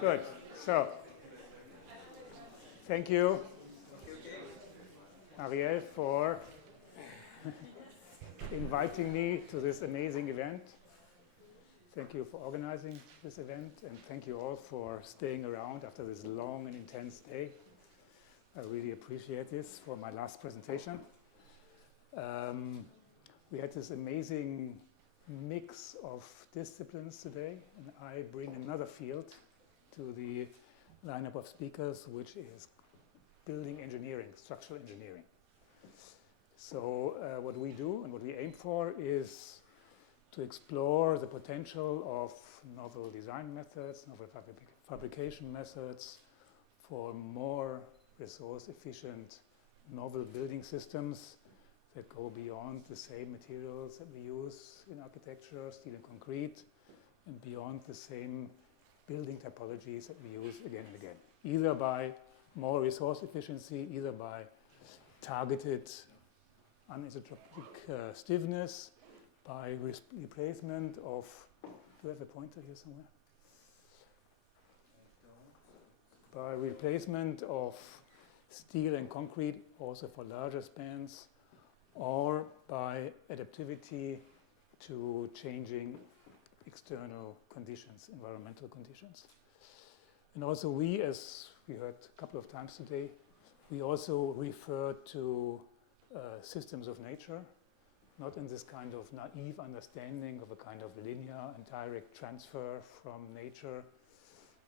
Good. So, thank you, Ariel, for inviting me to this amazing event. Thank you for organizing this event, and thank you all for staying around after this long and intense day. I really appreciate this for my last presentation. We had this amazing mix of disciplines today, and I bring another field to the lineup of speakers, which is building engineering, structural engineering. So what we do and what we aim for is to explore the potential of novel design methods, novel fabrication methods for more resource-efficient novel building systems that go beyond the same materials that we use in architecture, steel and concrete, and beyond the same building typologies that we use again and again, either by more resource efficiency, either by targeted anisotropic stiffness, by replacement of, do you have a pointer here somewhere? By replacement of steel and concrete, also for larger spans, or by adaptivity to changing external conditions, environmental conditions. And also we, as we heard a couple of times today, we also refer to systems of nature, not in this kind of naive understanding of a kind of linear and direct transfer from nature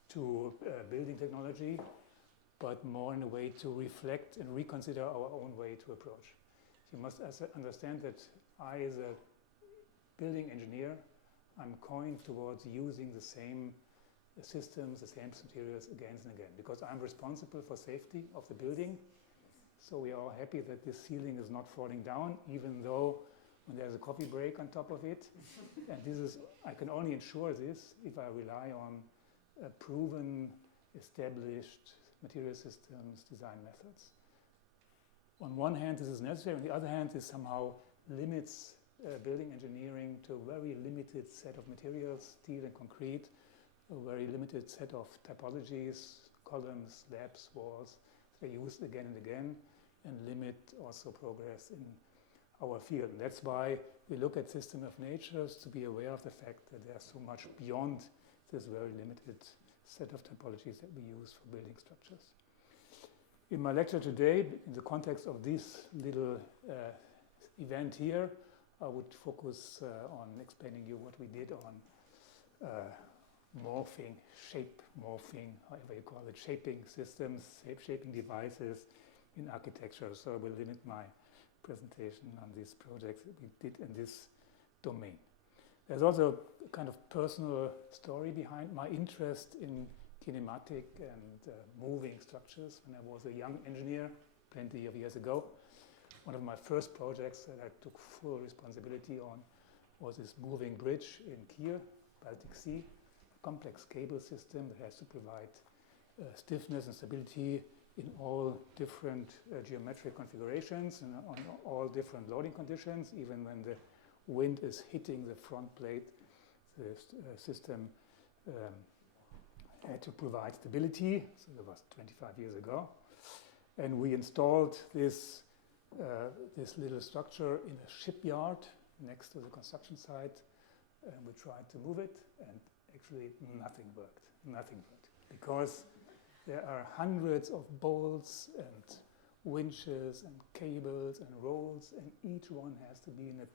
to building technology, but more in a way to reflect and reconsider our own way to approach. You must understand that I, as a building engineer, I'm going towards using the same systems, the same materials again and again, because I'm responsible for safety of the building. So we are all happy that this ceiling is not falling down, even though when there's a coffee break on top of it. And this is, I can only ensure this if I rely on proven, established material systems, design methods. On one hand, this is necessary. On the other hand, this somehow limits building engineering to a very limited set of materials, steel and concrete, a very limited set of typologies, columns, slabs, walls. They're used again and again, and limit also progress in our field. And that's why we look at system of natures to be aware of the fact that there's so much beyond this very limited set of typologies that we use for building structures. In my lecture today, in the context of this little event here, I would focus on explaining you what we did on morphing, shape morphing, however you call it, shaping systems, shaping devices in architecture. So I will limit my presentation on these projects that we did in this domain. There's also a kind of personal story behind my interest in kinematic and moving structures. When I was a young engineer, plenty of years ago, one of my first projects that I took full responsibility on was this moving bridge in Kiel, Baltic Sea, complex cable system that has to provide stiffness and stability in all different geometric configurations and on all different loading conditions. Even when the wind is hitting the front plate, the system had to provide stability. So that was 25 years ago. And we installed this little structure in a shipyard next to the construction site. And we tried to move it, and actually nothing worked. Nothing worked. Because there are hundreds of bolts and winches and cables and rolls, and each one has to be in an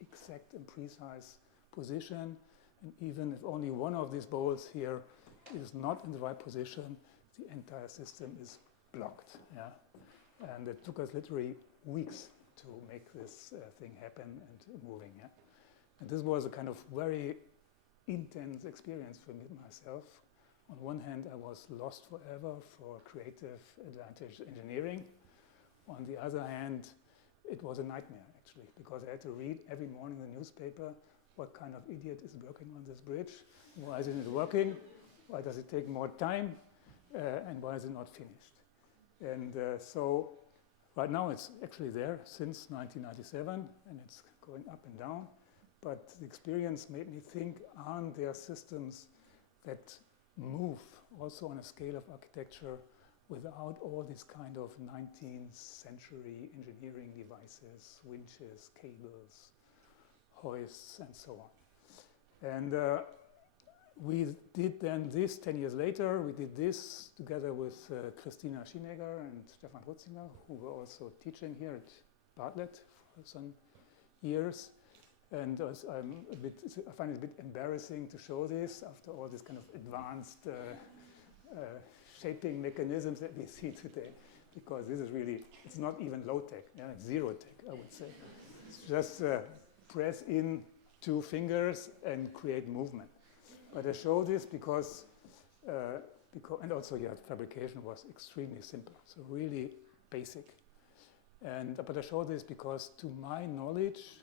exact and precise position. And even if only one of these bolts here is not in the right position, the entire system is blocked. Yeah? And it took us literally weeks to make this thing happen and moving. Yeah? And this was a kind of very intense experience for me myself. On one hand, I was lost forever for creative advantage engineering. On the other hand, it was a nightmare, actually, because I had to read every morning in the newspaper what kind of idiot is working on this bridge, why isn't it working, why does it take more time, and why is it not finished. And so right now it's actually there since 1997, and it's going up and down. But the experience made me think, aren't there systems that move also on a scale of architecture without all these kind of 19th century engineering devices, winches, cables, hoists, and so on. And we did then this 10 years later. We did this together with Christina Schienegger and Stefan Rutzinger, who were also teaching here at Bartlett for some years. And I find it a bit embarrassing to show this after all this kind of advanced shaping mechanisms that we see today, because this is really, it's not even low tech, yeah, it's zero tech, I would say. It's just press in 2 fingers and create movement. But I show this because and also, yeah, fabrication was extremely simple, so really basic. But I show this because, to my knowledge,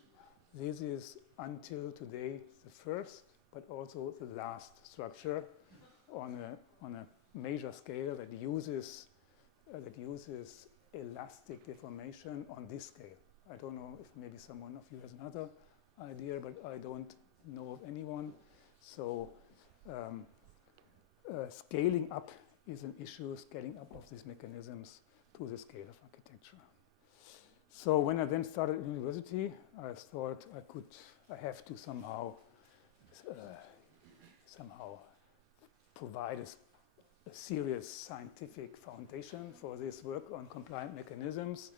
this is until today the first, but also the last structure on a major scale that uses elastic deformation on this scale. I don't know if maybe someone of you has another idea, but I don't know of anyone. So scaling up is an issue, scaling up of these mechanisms to the scale of architecture. So when I then started at university, I thought I have to somehow provide a serious scientific foundation for this work on compliant mechanisms.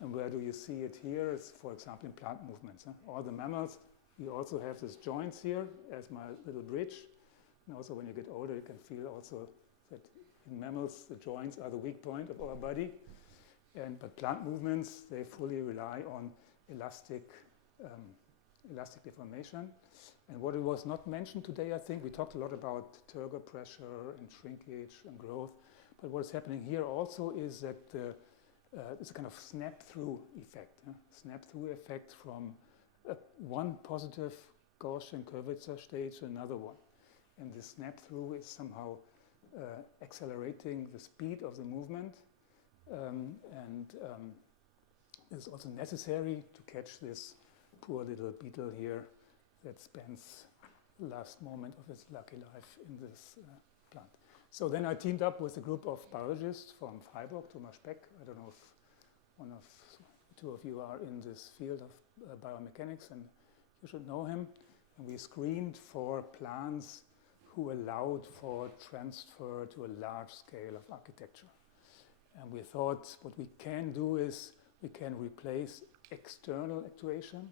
And where do you see it here? It's, for example, in plant movements. All the mammals, we also have these joints here as my little bridge. And also when you get older, you can feel also that in mammals, the joints are the weak point of our body. But plant movements, they fully rely on elastic deformation. And what it was not mentioned today, I think, we talked a lot about turgor pressure and shrinkage and growth. But what is happening here also is that it's a kind of snap-through effect. Snap-through effect from one positive Gaussian curvature state to another one. And this snap-through is somehow accelerating the speed of the movement. It's also necessary to catch this poor little beetle here that spends the last moment of its lucky life in this plant. So then I teamed up with a group of biologists from Freiburg, Thomas Speck. I don't know if two of you are in this field of biomechanics, and you should know him. And we screened for plants who allowed for transfer to a large scale of architecture. And we thought what we can do is we can replace external actuation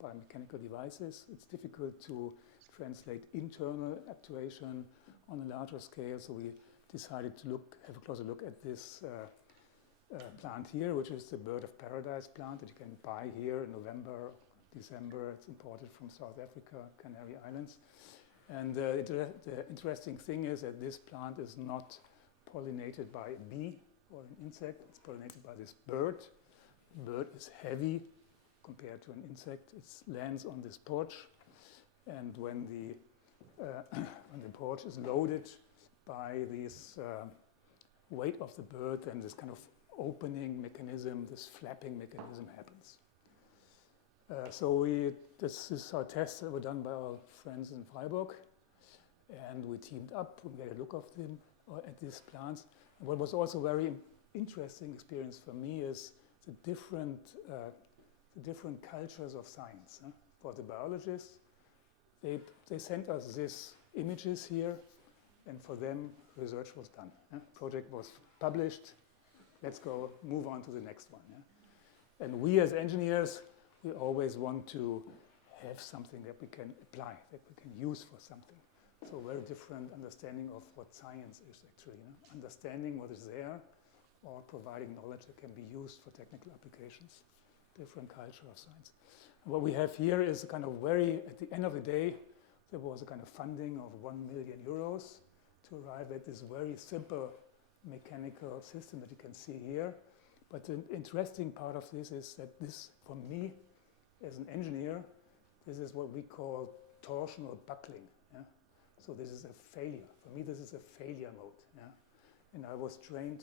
by mechanical devices. It's difficult to translate internal actuation on a larger scale, so we decided to have a closer look at this plant here, which is the bird of paradise plant that you can buy here in November, December. It's imported from South Africa, Canary Islands. And the interesting thing is that this plant is not pollinated by a bee or an insect. It's pollinated by this bird. The bird is heavy compared to an insect. It lands on this porch, and when the porch is loaded by this weight of the bird, then this kind of opening mechanism, this flapping mechanism happens. This is our tests that were done by our friends in Freiburg, and we teamed up. We had a look of them at these plants. And what was also very interesting experience for me is the different cultures of science. For the biologists, they sent us these images here, and for them, research was done. Project was published. Let's go move on to the next one. And we as engineers, we always want to have something that we can apply, that we can use for something. So very different understanding of what science is actually. Understanding what is there, or providing knowledge that can be used for technical applications. Different culture of science. And what we have here is a kind of at the end of the day, there was a kind of funding of 1 million euros to arrive at this very simple mechanical system that you can see here. But the interesting part of this is that this, for me, as an engineer, this is what we call torsional buckling. So this is a failure. For me, this is a failure mode. And I was trained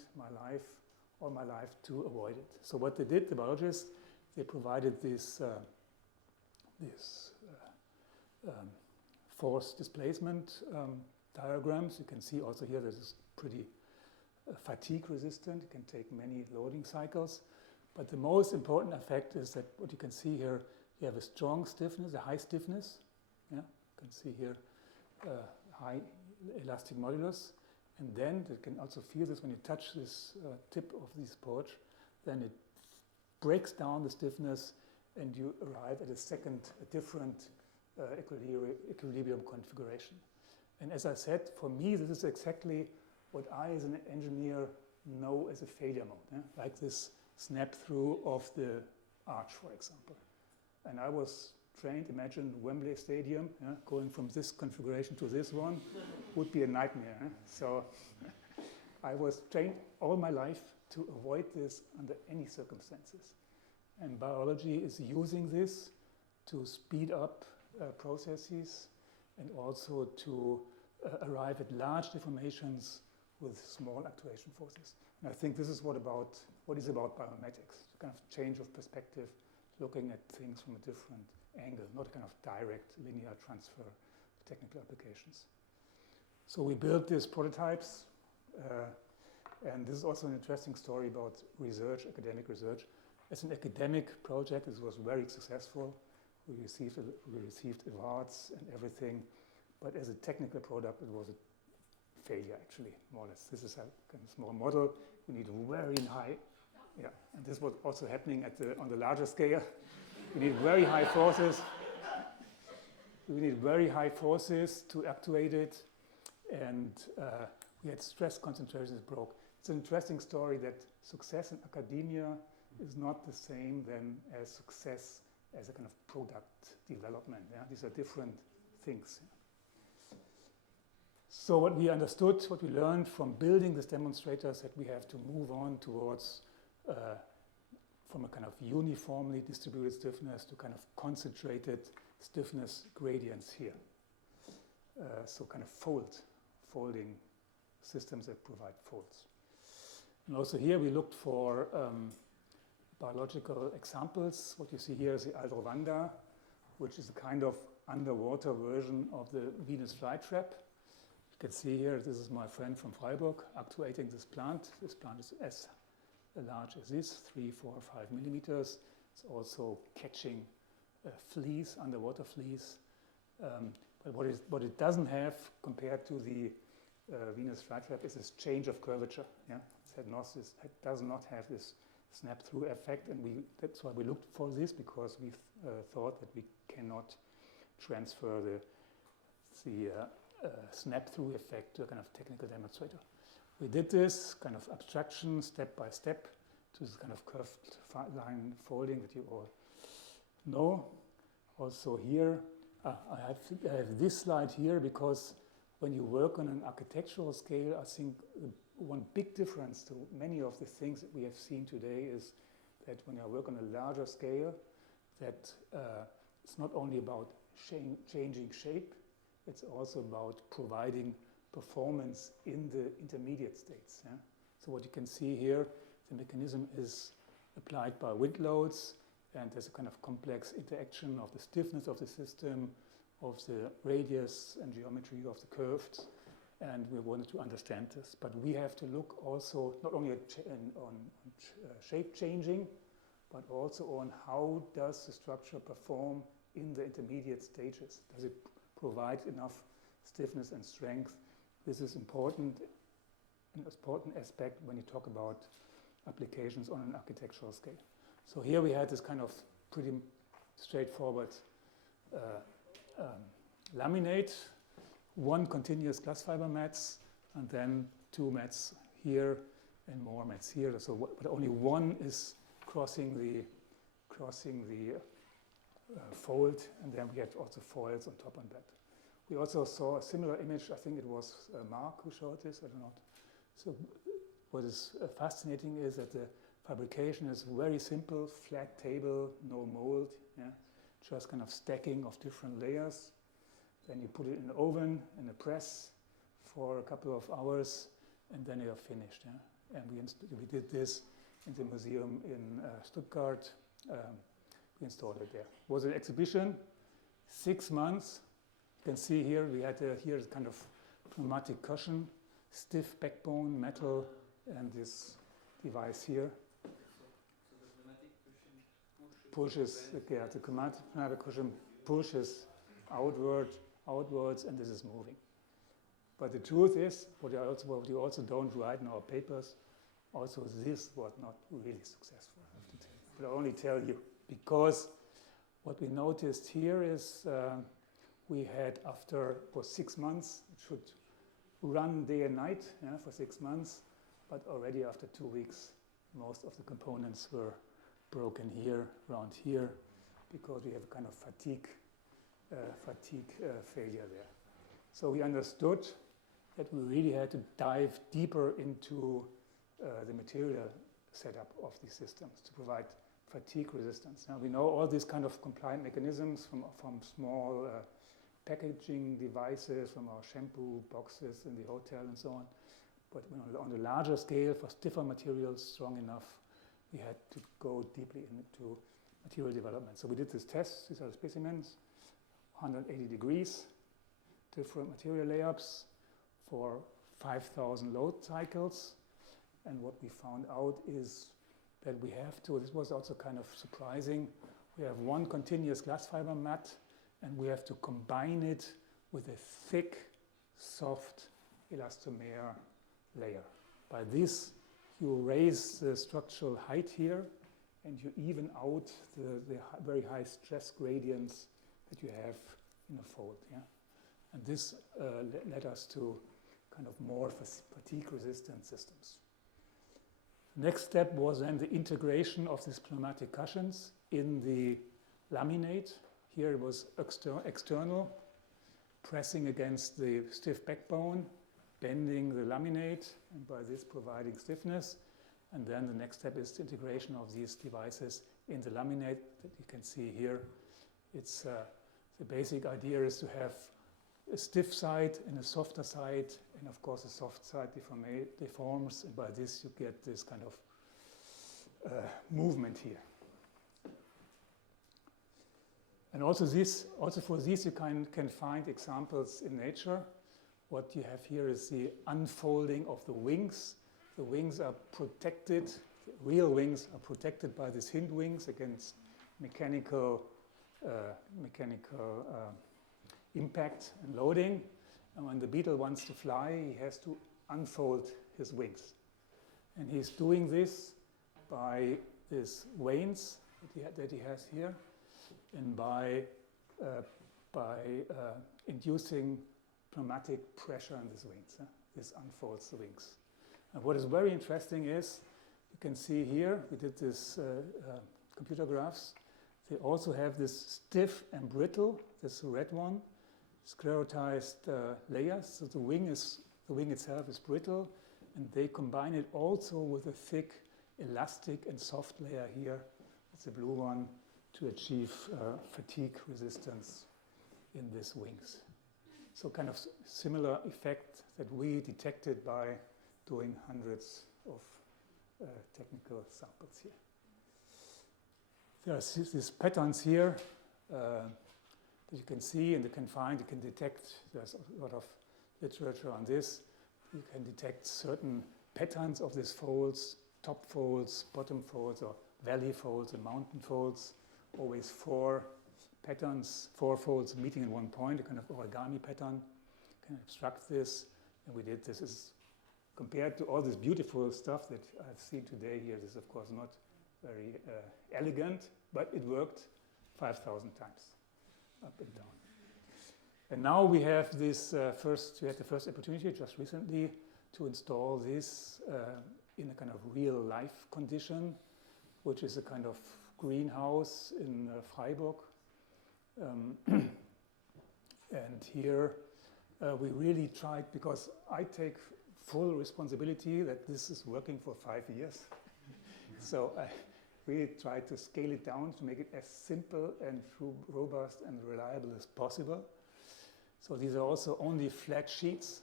all my life to avoid it. So what they did, the biologists, they provided this force displacement diagrams. You can see also here that it's pretty fatigue resistant. It can take many loading cycles. But the most important effect is that what you can see here, you have a strong stiffness, a high stiffness. Yeah, you can see here high elastic modulus. And then you can also feel this when you touch this tip of this porch, then it breaks down the stiffness and you arrive at a different equilibrium configuration. And as I said, for me, this is exactly what I, as an engineer, know as a failure mode, yeah? Like this snap through of the arch, for example. And I was trained, imagine Wembley Stadium, yeah? Going from this configuration to this one would be a nightmare. Yeah? So I was trained all my life to avoid this under any circumstances. And biology is using this to speed up processes and also to arrive at large deformations with small actuation forces. And I think this is what is about biomimetics, kind of change of perspective, looking at things from a different angle, not a kind of direct linear transfer to technical applications. So we built these prototypes, and this is also an interesting story about research, academic research. As an academic project, this was very successful. We received awards and everything, but as a technical product, it was a failure, actually, more or less. This is a kind of small model. We need very high, yeah, and this was also happening on the larger scale. We need very high forces. We need very high forces to actuate it, and we had stress concentrations broke. It's an interesting story that success in academia is not the same then as success as a kind of product development. Yeah? These are different things. So what we understood, what we learned from building this demonstrator is that we have to move on towards from a kind of uniformly distributed stiffness to kind of concentrated stiffness gradients here. So kind of folding systems that provide folds. And also here we looked for biological examples. What you see here is the Aldrovanda, which is a kind of underwater version of the Venus flytrap. You can see here, this is my friend from Freiburg actuating this plant. This plant is as large as this, 3, 4, 5 millimeters. It's also catching fleas, underwater fleas. But what it doesn't have compared to the Venus flytrap is this change of curvature. Yeah? It does not have this snap-through effect, and that's why we looked for this, because we thought that we cannot transfer the snap-through effect to a kind of technical demonstrator. We did this kind of abstraction step by step to this kind of curved line folding that you all know. Also here, I have this slide here because when you work on an architectural scale, I think one big difference to many of the things that we have seen today is that when you work on a larger scale, that it's not only about changing shape, it's also about providing performance in the intermediate states. Yeah? So what you can see here, the mechanism is applied by wind loads, and there's a kind of complex interaction of the stiffness of the system, of the radius and geometry of the curves, and we wanted to understand this. But we have to look also not only on shape changing, but also on how does the structure perform in the intermediate stages. Does it provide enough stiffness and strength? This is important, an important aspect when you talk about applications on an architectural scale. So here we had this kind of pretty straightforward laminate, one continuous glass fiber mats, and then 2 mats here and more mats here. So but only one is crossing the fold, and then we had also foils on top of that. We also saw a similar image. I think it was Mark who showed this. I don't know. So what is fascinating is that the fabrication is very simple, flat table, no mold, yeah? Just kind of stacking of different layers. Then you put it in the oven, in a press for a couple of hours, and then you're finished. Yeah? And we did this in the museum in Stuttgart. We installed it there. It was an exhibition, 6 months. You can see here, we had here kind of pneumatic cushion, stiff backbone, metal, and this device here. So the pneumatic cushion pushes the pneumatic cushion pushes outwards, and this is moving. But the truth is, what you also don't write in our papers, also this was not really successful, I have to tell you. But I only tell you, because what we noticed here is we had for 6 months, it should run day and night for 6 months, but already after 2 weeks, most of the components were broken here, around here, because we have a kind of fatigue failure there. So we understood that we really had to dive deeper into the material setup of these systems to provide fatigue resistance. Now we know all these kind of compliant mechanisms from small packaging devices, from our shampoo boxes in the hotel and so on. But on a larger scale, for stiffer materials, strong enough, we had to go deeply into material development. So we did this test. These are the specimens, 180 degrees, different material layups for 5,000 load cycles. And what we found out is that we have to, this was also kind of surprising, we have one continuous glass fiber mat, and we have to combine it with a thick, soft elastomer layer. By this, you raise the structural height here, and you even out the very high stress gradients that you have in a fold. Yeah? And this led us to kind of more fatigue-resistant systems. Next step was then the integration of these pneumatic cushions in the laminate. Here it was external, pressing against the stiff backbone, bending the laminate, and by this providing stiffness. And then the next step is the integration of these devices in the laminate that you can see here. It's the basic idea is to have a stiff side and a softer side, and of course the soft side deforms, and by this you get this kind of movement here. And also for this you can find examples in nature. What you have here is the unfolding of the wings. The wings are protected, real wings are protected by these hind wings against mechanical impact and loading. And when the beetle wants to fly, he has to unfold his wings. And he's doing this by these veins that he has here, and by inducing pneumatic pressure in these wings. This unfolds the wings. And what is very interesting is, you can see here, we did this computer graphs. They also have this stiff and brittle, this red one, sclerotized layers. So the wing itself is brittle, and they combine it also with a thick, elastic and soft layer here. It's the blue one, to achieve fatigue resistance in these wings. So kind of similar effect that we detected by doing hundreds of technical samples here. There are these patterns here that you can see and you can detect. There's a lot of literature on this. You can detect certain patterns of these folds, top folds, bottom folds, or valley folds and mountain folds. Always 4 patterns, 4 folds meeting in one point, a kind of origami pattern. You can abstract this, and we did this. Is compared to all this beautiful stuff that I've seen today here, this is of course not very elegant, but it worked 5,000 times, up and down. And now we have this we had the first opportunity just recently to install this in a kind of real life condition, which is a kind of greenhouse in Freiburg. And here we really tried, because I take full responsibility that this is working for 5 years. So I really tried to scale it down to make it as simple and robust and reliable as possible. So these are also only flat sheets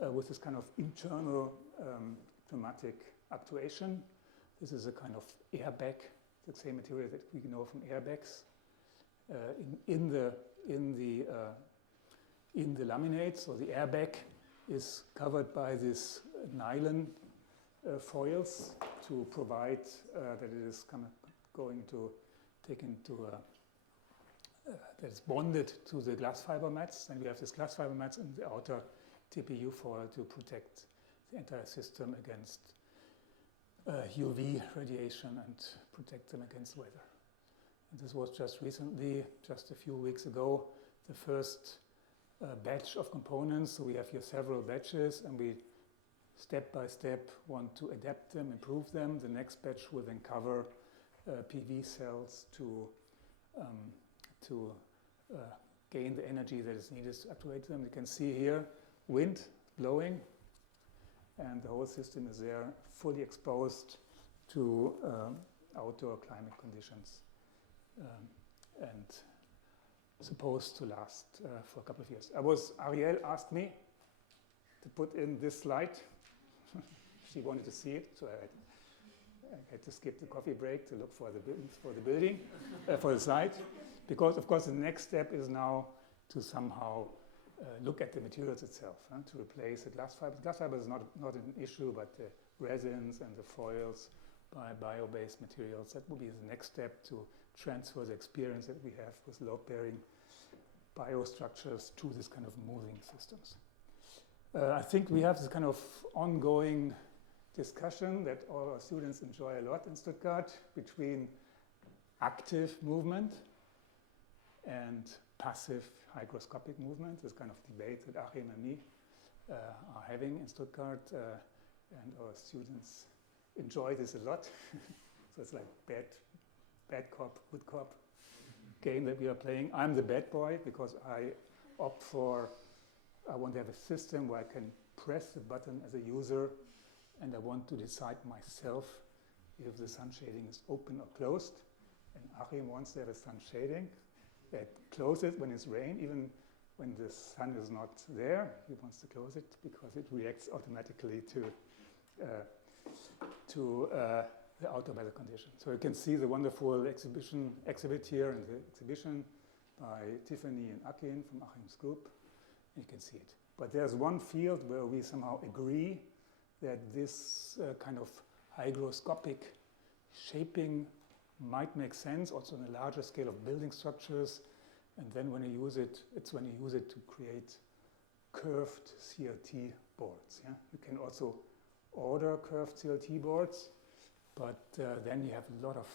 with this kind of internal pneumatic actuation. This is a kind of airbag, the same material that we know from airbags. in the laminate. So the airbag is covered by this nylon foils to provide that it is kind of going to take into that is bonded to the glass fiber mats. And we have this glass fiber mats in the outer TPU foil to protect the entire system against UV radiation and protect them against weather. And this was just recently, just a few weeks ago, the first batch of components. So we have here several batches, and we step by step want to adapt them, improve them. The next batch will then cover PV cells to gain the energy that is needed to actuate them. You can see here wind blowing, and the whole system is there fully exposed to outdoor climate conditions and supposed to last for a couple of years. Ariel asked me to put in this slide. She wanted to see it, so I had to skip the coffee break to look for the building, for the site, because of course the next step is now to somehow look at the materials itself, to replace the glass fiber. Glass fiber is not an issue, but the resins and the foils by bio-based materials, that will be the next step to transfer the experience that we have with load-bearing biostructures to this kind of moving systems. I think we have this kind of ongoing discussion that all our students enjoy a lot in Stuttgart between active movement and passive hygroscopic movement. This kind of debate that Achim and me are having in Stuttgart, and our students enjoy this a lot. So it's like bad cop, good cop game that we are playing. I'm the bad boy because I want to have a system where I can press the button as a user, and I want to decide myself if the sun shading is open or closed. And Achim wants to have a sun shading that closes when it's rain, even when the sun is not there. He wants to close it because it reacts automatically to the outdoor weather condition. So you can see the wonderful exhibit here in the exhibition by Tiffany and Akin from Achim's group. You can see it. But there's one field where we somehow agree that this kind of hygroscopic shaping might make sense also on a larger scale of building structures. And then when you use it, it's when you use it to create curved CLT boards. Yeah? You can also order curved CLT boards, but then you have a lot of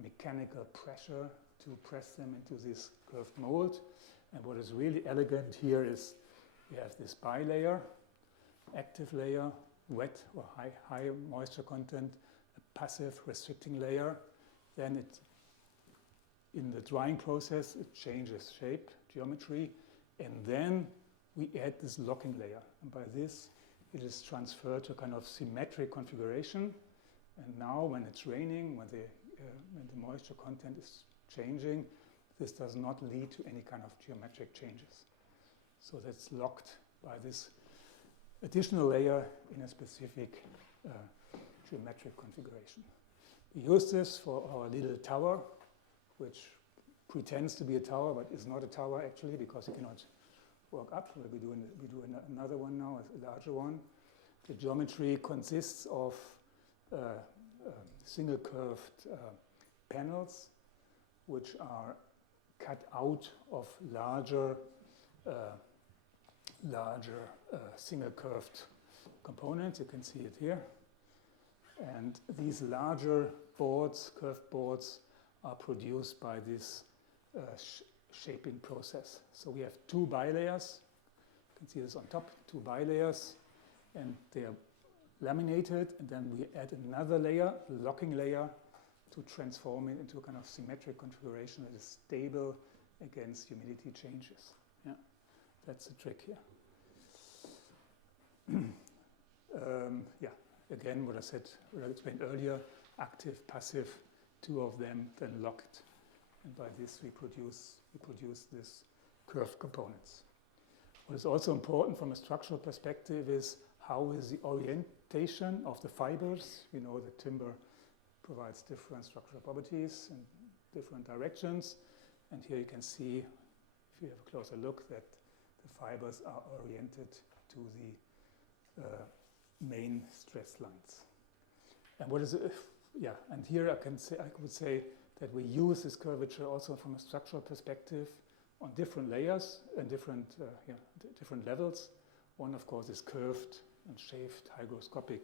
mechanical pressure to press them into this curved mold. And what is really elegant here is we have this bilayer, active layer, wet or high moisture content, a passive restricting layer. Then in the drying process, it changes shape, geometry, and then we add this locking layer. And by this, it is transferred to a kind of symmetric configuration. And now when it's raining, when the moisture content is changing, this does not lead to any kind of geometric changes. So that's locked by this additional layer in a specific geometric configuration. We use this for our little tower, which pretends to be a tower, but is not a tower actually, because you cannot walk up. We'll be doing another one now, a larger one. The geometry consists of single curved panels, which are cut out of larger single curved components. You can see it here. And these larger boards, curved boards, are produced by this shaping process. So we have two bilayers. You can see this on top, two bilayers, and they are laminated, and then we add another layer, locking layer, to transform it into a kind of symmetric configuration that is stable against humidity changes. Yeah, that's the trick here. Yeah, again, what I explained earlier, active, passive, two of them, then locked. And by this, we produce these curved components. What is also important from a structural perspective is how is the orientation of the fibers. You know that timber provides different structural properties in different directions. And here you can see, if you have a closer look, that the fibers are oriented to the main stress lines. And what is and here I would say that we use this curvature also from a structural perspective on different layers and different levels. One, of course, is curved and shaved hygroscopic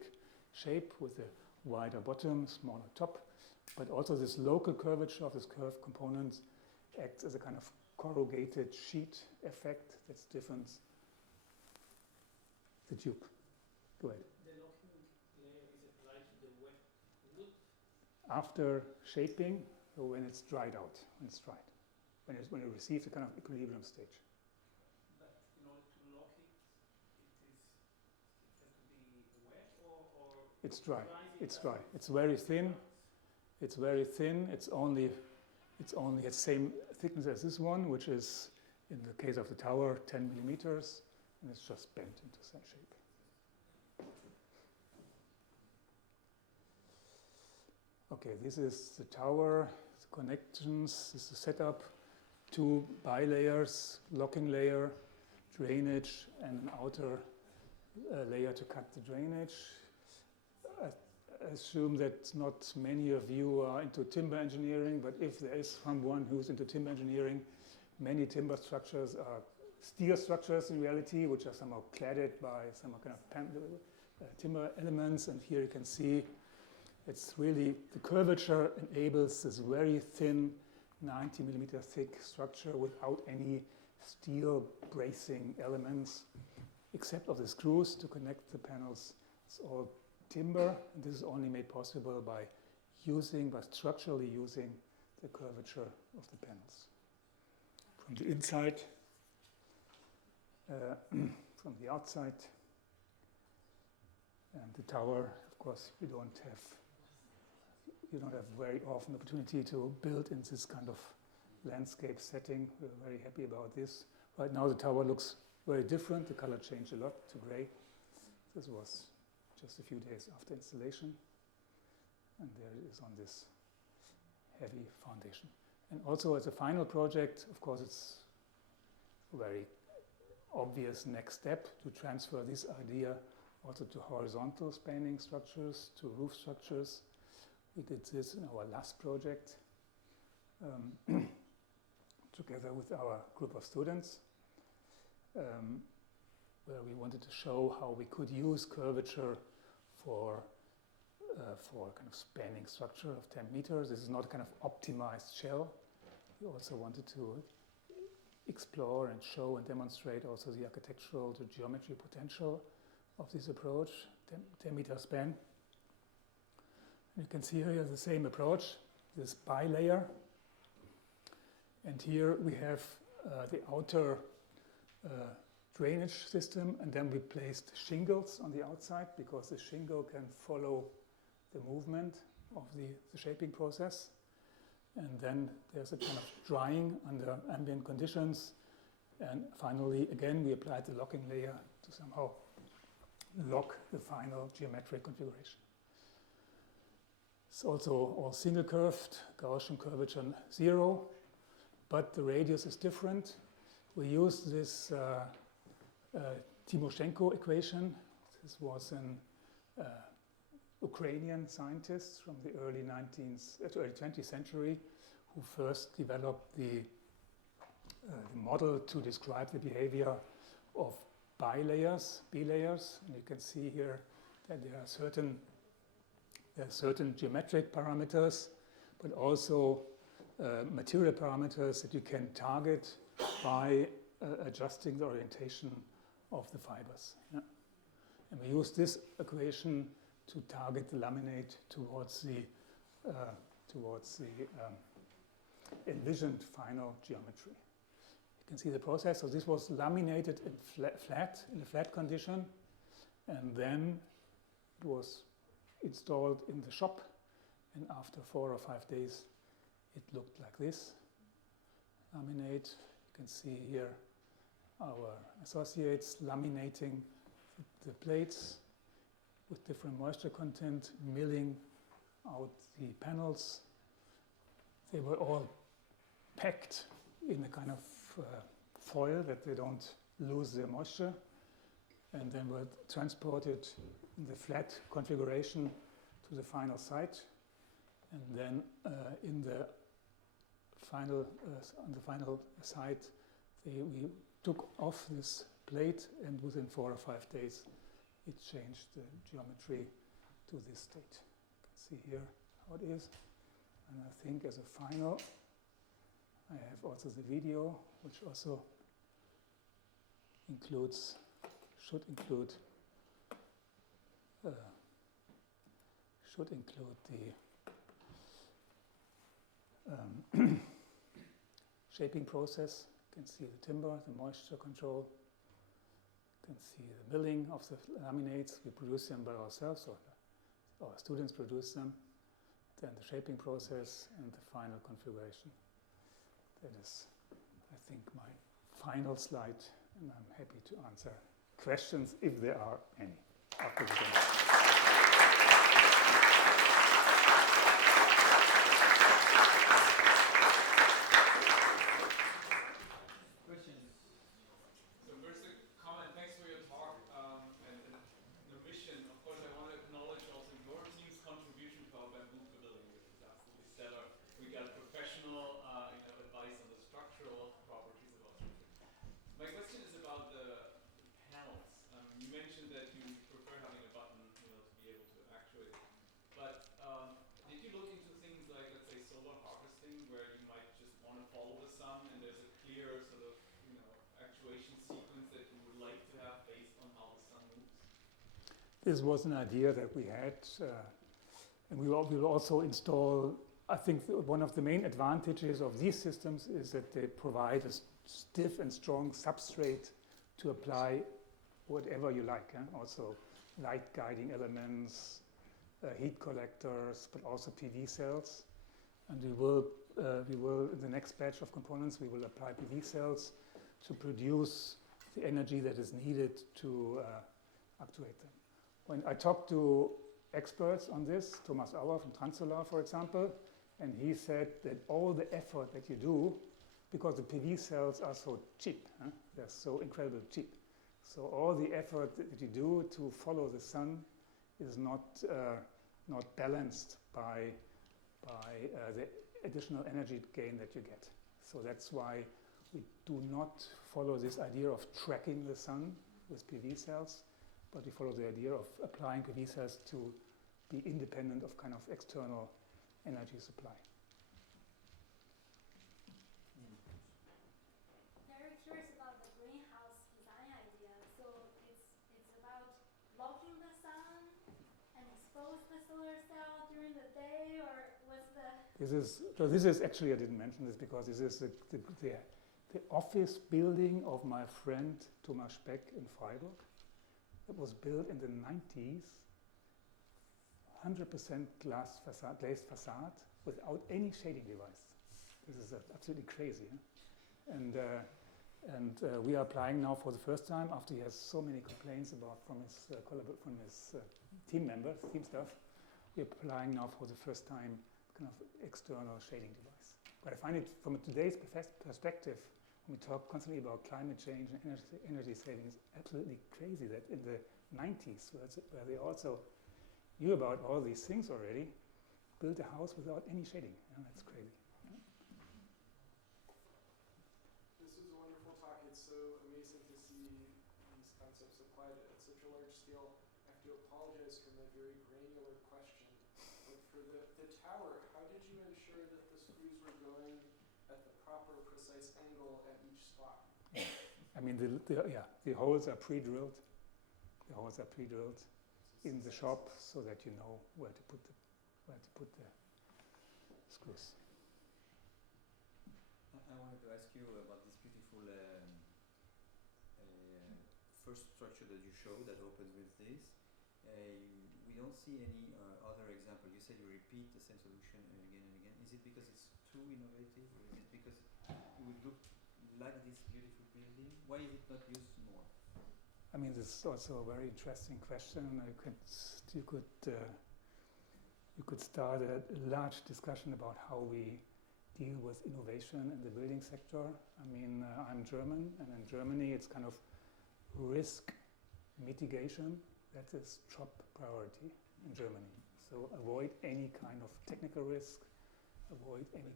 shape with a wider bottom, smaller top. But also this local curvature of this curved component acts as a kind of corrugated sheet effect that's different. The tube. Go ahead. The locking layer is applied to the wet wood? After shaping, or when it's dried out, when it's dried. When it receives a kind of equilibrium stage. But in order to lock it, it has to be wet or it's dry. It's dry. It's very thin. It's very thin. It's only the same thickness as this one, which is, in the case of the tower, 10 millimeters, and it's just bent into that shape. Okay, this is the tower, the connections, this is the setup, 2 bilayers, locking layer, drainage, and an outer layer to cut the drainage. I assume that not many of you are into timber engineering, but if there is someone who's into timber engineering, many timber structures are steel structures in reality, which are somehow cladded by some kind of timber elements. And here you can see it's really, the curvature enables this very thin, 90 millimeter thick structure without any steel bracing elements, except of the screws to connect the panels. It's all timber, and this is only made possible by structurally using the curvature of the panels. From the inside, from the outside, and the tower, of course, you don't have very often the opportunity to build in this kind of landscape setting. We're very happy about this. Right now the tower looks very different. The color changed a lot to gray. This was just a few days after installation. And there it is on this heavy foundation. And also as a final project, of course, it's a very obvious next step to transfer this idea also to horizontal spanning structures, to roof structures. We did this in our last project together with our group of students, where we wanted to show how we could use curvature for kind of spanning structure of 10 meters. This is not a kind of optimized shell. We also wanted to explore and show and demonstrate also the architectural, the geometry potential of this approach, 10 meter span. You can see here the same approach, this bilayer. And here we have the outer drainage system, and then we placed shingles on the outside because the shingle can follow the movement of the shaping process. And then there's a kind of drying under ambient conditions. And finally, again, we applied the locking layer to somehow lock the final geometric configuration. It's also all single curved, Gaussian curvature 0, but the radius is different. We used this Timoshenko equation. This was an Ukrainian scientist from the early 20th century who first developed the model to describe the behavior of bilayers, B-layers. And you can see here that there are certain geometric parameters, but also material parameters that you can target by adjusting the orientation of the fibers. Yeah? And we use this equation to target the laminate towards the envisioned final geometry. You can see the process. So this was laminated in a flat condition, and then it was installed in the shop, and after 4 or 5 days it looked like this. Laminate, you can see here our associates laminating the plates with different moisture content, milling out the panels. They were all packed in a kind of foil that they don't lose the moisture, and then were transported in the flat configuration to the final site, and then in the final on the final site, we took off this plate, and within 4 or 5 days, it changed the geometry to this state. You can see here how it is, and I think as a final, I have also the video, which also includes, should include the shaping process. You can see the timber, the moisture control. You can see the milling of the laminates. We produce them by ourselves, or our students produce them. Then the shaping process and the final configuration. That is, I think, my final slide, and I'm happy to answer questions if there are any after the demo. Questions? So first a comment, thanks for your talk and the mission. Of course, I want to acknowledge also your team's contribution to our bamboo pavilion, which is absolutely stellar. We got professional advice on the structural properties of our structure. My question is about the panels. You mentioned that you prefer having a button, to be able to actuate it. But did you look into things like, let's say, solar harvesting, where you might just want to follow the sun, and there's a clear sort of, actuation sequence that you would like to have based on how the sun moves? This was an idea that we had, and we will also install. I think one of the main advantages of these systems is that they provide a stiff and strong substrate to apply whatever you like. Also light guiding elements, heat collectors, but also PV cells. And we will, in the next batch of components, we will apply PV cells to produce the energy that is needed to actuate them. When I talked to experts on this, Thomas Auer from Transolar, for example, and he said that all the effort that you do, because the PV cells are so cheap, they're so incredibly cheap. So all the effort that you do to follow the sun is not balanced by the additional energy gain that you get. So that's why we do not follow this idea of tracking the sun with PV cells, but we follow the idea of applying PV cells to be independent of kind of external energy supply. Very curious about the greenhouse design idea. So it's about blocking the sun and expose the solar cell during the day, or what's the? This is actually, I didn't mention this because this is the office building of my friend Thomas Speck in Freiburg. It was built in the 90s. 100% glazed facade without any shading device. This is absolutely crazy. And we are applying now for the first time after he has so many complaints from his team members, team staff. We're applying now for the first time kind of external shading device. But I find it from today's perspective, when we talk constantly about climate change and energy savings, absolutely crazy that in the 90s, where they also knew about all these things already, built a house without any shading. That's crazy. This was a wonderful talk. It's so amazing to see these concepts applied at such a large scale. I have to apologize for my very granular question. But for the tower, how did you ensure that the screws were going at the proper, precise angle at each spot? I mean, the holes are pre-drilled. The holes are pre-drilled in the shop, so that you know where to put the screws. I wanted to ask you about this beautiful first structure that you showed that opens with this. We don't see any other example. You said you repeat the same solution again and again. Is it because it's too innovative, or is it because it would look like this beautiful building? Why is it not used more? I mean, this is also a very interesting question. You could start a large discussion about how we deal with innovation in the building sector. I mean, I'm German, and in Germany, it's kind of risk mitigation, that is top priority in Germany. So avoid any kind of technical risk, avoid any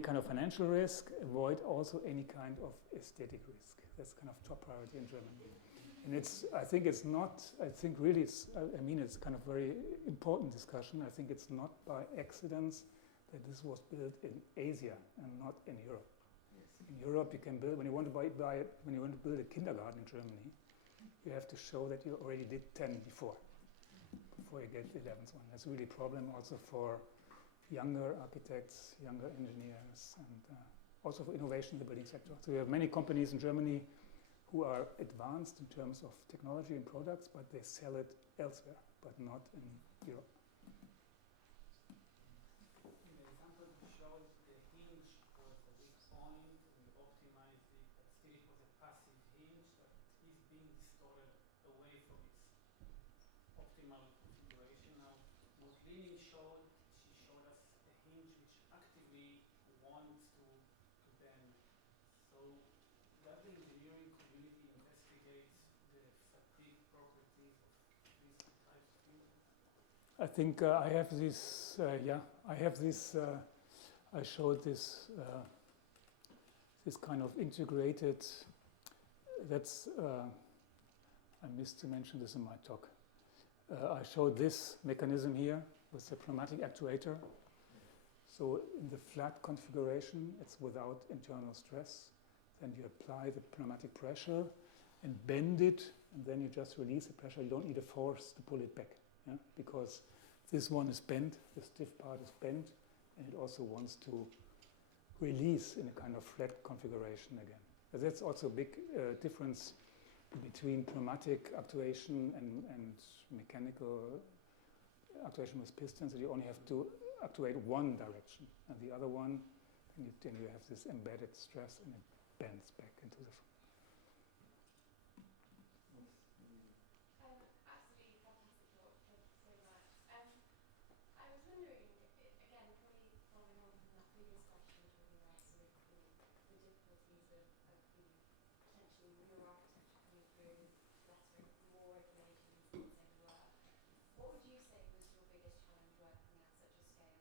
kind of financial risk, avoid also any kind of aesthetic risk. That's kind of top priority in Germany. And it's kind of very important discussion. I think it's not by accident that this was built in Asia and not in Europe. Yes. In Europe, you can build, when you want to build a kindergarten in Germany, you have to show that you already did 10 before you get the 11th one. That's really a problem also for younger architects, younger engineers, and also for innovation in the building sector. So we have many companies in Germany who are advanced in terms of technology and products, but they sell it elsewhere, but not in Europe. In the example you showed, the hinge was the weak point, and you optimized it, but still it was a passive hinge, but it is being distorted away from its optimal configuration. Now, what Lini showed, she showed us a hinge which actively wants to bend. So, does the engineering community investigate the fatigue properties of these two types of hinges? I think I have this, I showed this kind of integrated, I missed to mention this in my talk. I showed this mechanism here with the pneumatic actuator. So in the flat configuration, it's without internal stress. Then you apply the pneumatic pressure and bend it, and then you just release the pressure. You don't need a force to pull it back, because this one is bent, the stiff part is bent, and it also wants to release in a kind of flat configuration again. But that's also a big difference between pneumatic actuation and mechanical actuation with pistons. That you only have to actuate one direction, and the other one, then you have this embedded stress, and it bends back into the. Absolutely fantastic talk. Thank you so much. I was wondering, again, probably following on from that previous question, talking about sort of the difficulties of the potentially newer architecture coming through, more regulations than say we were. What would you say was your biggest challenge working at such a scale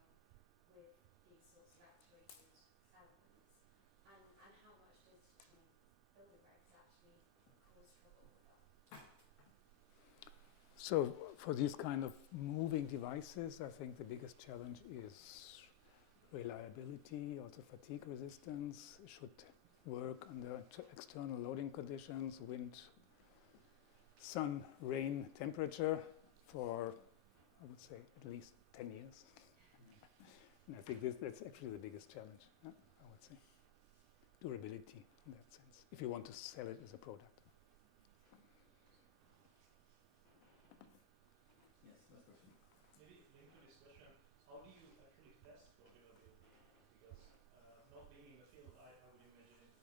with these sorts of actuated elements? And how much does building regs actually cause trouble with that? So for these kind of moving devices, I think the biggest challenge is reliability, also fatigue resistance. It should work under external loading conditions, wind, sun, rain, temperature for, I would say, at least 10 years. And I think that's actually the biggest challenge, I would say. Durability in that sense, if you want to sell it as a product. Yes, last question. Maybe linked to this question, how do you actually test for durability? Because not being in the field, I would imagine it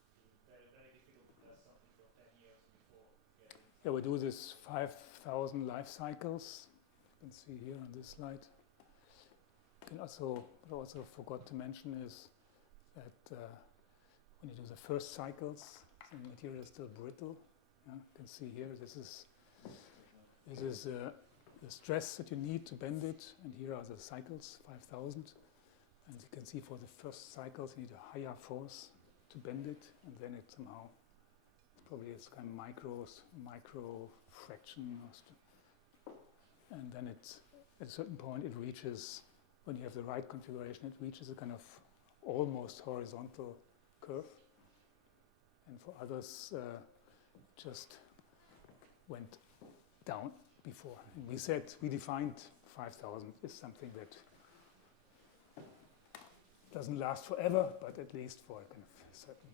very, very difficult to test something for 10 years before getting. Yeah, we do this 5,000 life cycles. You can see here on this slide. What I also forgot to mention is that when you do the first cycles, the material is still brittle. Yeah? You can see here, this is the stress that you need to bend it, and here are the cycles, 5,000. And you can see for the first cycles, you need a higher force to bend it, and then it somehow, probably it's kind of micro fraction. And then at a certain point, it reaches, when you have the right configuration, it reaches a kind of almost horizontal curve. And for others, just went down before. And we defined 5,000 as something that doesn't last forever, but at least for a kind of certain